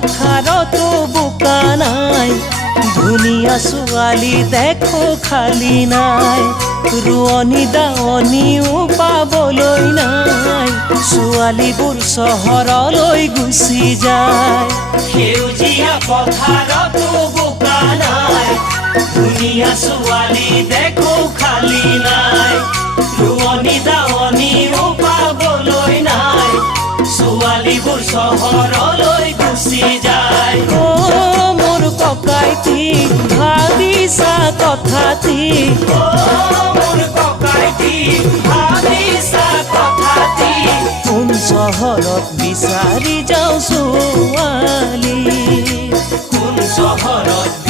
পথাৰতো বোকা নাই ধুনীয়া ছোৱালী দেখো খালি নাই ৰোৱনী দাৱনীও পাবলৈ নাই ছোৱালীবোৰ চহৰলৈ গুচি যায় সেউজীয়া পথাৰতো বোকা নাই ধুনীয়া ছোৱালী দেখো খালি নাই ৰোৱনী দাৱনীও পাবলৈ নাই ছোৱালীবোৰ চহৰলৈ গুচি যায় মোৰ ককাইটি ভাবিছা কথাটি মোৰ ককাইটি ভাবিছা কথাটি কোন চহৰত বিচাৰি যাওঁ ছোৱালী কোন চহৰত